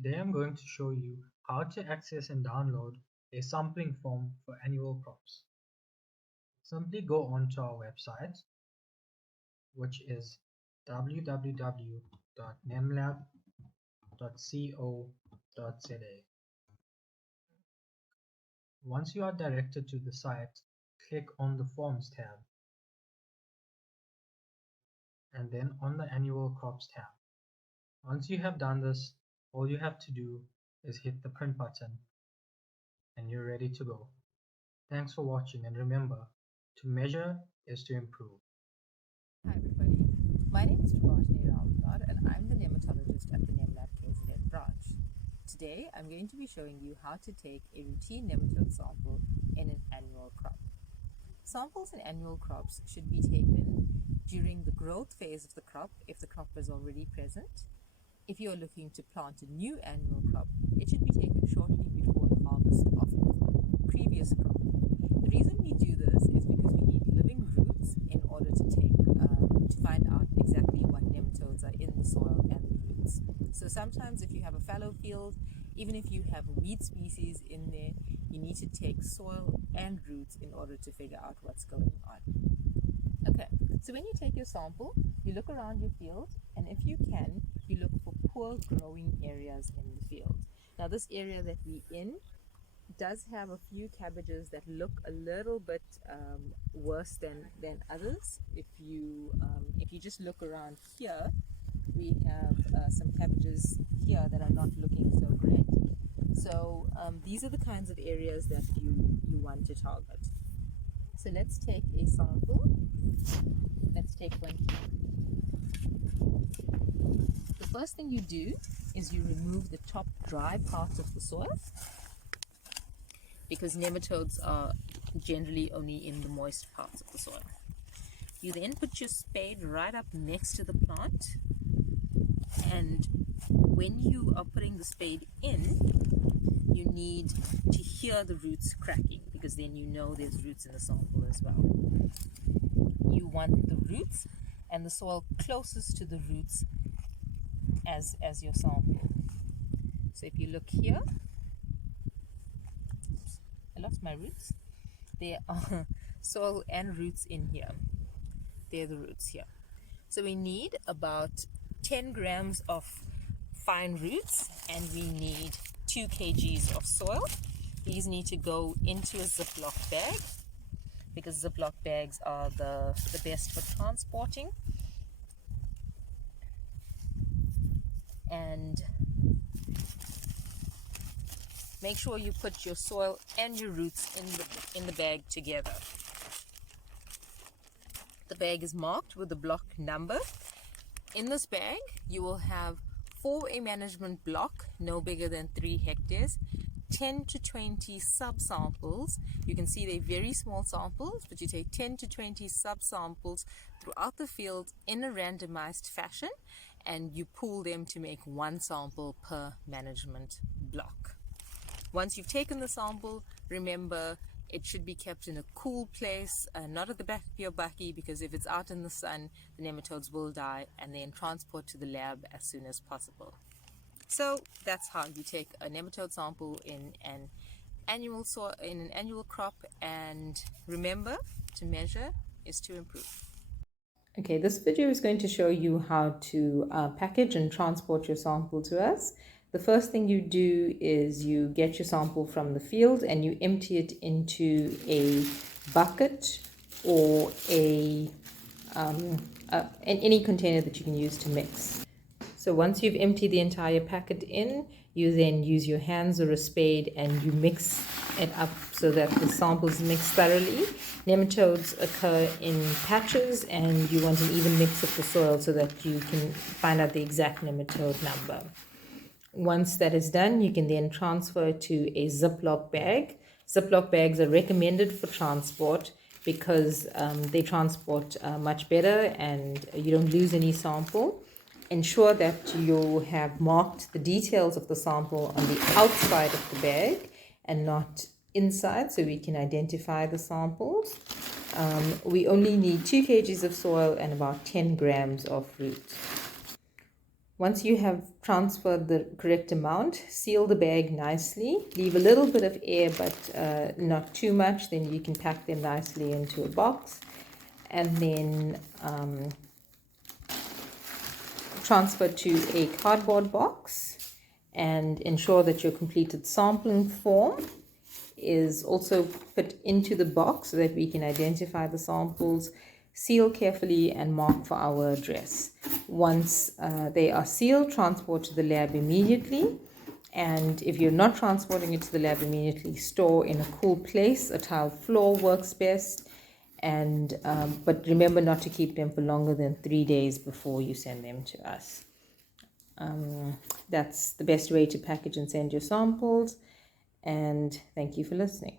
Today I'm going to show you how to access and download a sampling form for annual crops. Simply go onto our website, which is www.nemlab.co.za. Once you are directed to the site, click on the Forms tab and then on the Annual Crops tab. Once you have done this, all you have to do is hit the print button and you're ready to go. Thanks for watching, and remember, to measure is to improve. Hi everybody, my name is Prabhashini Ramprad and I'm the nematologist at the NemLab KZN branch. Today I'm going to be showing you how to take a routine nematode sample in an annual crop. Samples in annual crops should be taken during the growth phase of the crop if the crop is already present. If you are looking to plant a new annual crop, it should be taken shortly before the harvest of the previous crop. The reason we do this is because we need living roots in order to find out exactly what nematodes are in the soil and the roots. So sometimes if you have a fallow field, even if you have a weed species in there, you need to take soil and roots in order to figure out what's going on. Okay, so when you take your sample, you look around your field, and if you can, you look for poor growing areas in the field. Now this area that we're in does have a few cabbages that look a little bit worse than others. If you just look around here, we have some cabbages here that are not looking so great. So these are the kinds of areas that you want to target. So let's take a sample. Let's take one here. The first thing you do is you remove the top dry parts of the soil, because nematodes are generally only in the moist parts of the soil. You then put your spade right up next to the plant, and when you are putting the spade in, you need to hear the roots cracking, because then you know there's roots in the sample as well. You want the roots and the soil closest to the roots as your sample. So if you look here, I lost my roots. There are soil and roots in here. They're the roots here. So we need about 10 grams of fine roots, and we need 2 kgs of soil. These need to go into a Ziploc bag, because Ziploc bags are the best for transporting. And make sure you put your soil and your roots in the bag together. The bag is marked with the block number. In this bag, you will have for a management block, no bigger than 3 hectares, 10 to 20 subsamples. You can see they're very small samples, but you take 10 to 20 subsamples throughout the field in a randomized fashion, and you pool them to make 1 sample per management block. Once you've taken the sample, remember it should be kept in a cool place, not at the back of your bakkie, because if it's out in the sun, the nematodes will die, and then transport to the lab as soon as possible. So that's how you take a nematode sample in an annual crop, and remember, to measure is to improve. Okay, this video is going to show you how to package and transport your sample to us. The first thing you do is you get your sample from the field and you empty it into a bucket or any container that you can use to mix. So once you've emptied the entire packet in, you then use your hands or a spade and you mix it up so that the samples mix thoroughly. Nematodes occur in patches, and you want an even mix of the soil so that you can find out the exact nematode number. Once that is done, you can then transfer to a Ziploc bag. Ziploc bags are recommended for transport because they transport much better and you don't lose any sample. Ensure that you have marked the details of the sample on the outside of the bag and not inside, so we can identify the samples. We only need 2 kgs of soil and about 10 grams of roots. Once you have transferred the correct amount, seal the bag nicely. Leave a little bit of air, but not too much. Then you can pack them nicely into a box. And then transfer to a cardboard box and ensure that your completed sampling form is also put into the box so that we can identify the samples, seal carefully, and mark for our address. Once they are sealed, transport to the lab immediately. And if you're not transporting it to the lab immediately, store in a cool place. A tiled floor works best. And but remember not to keep them for longer than 3 days before you send them to us. That's the best way to package and send your samples. And thank you for listening.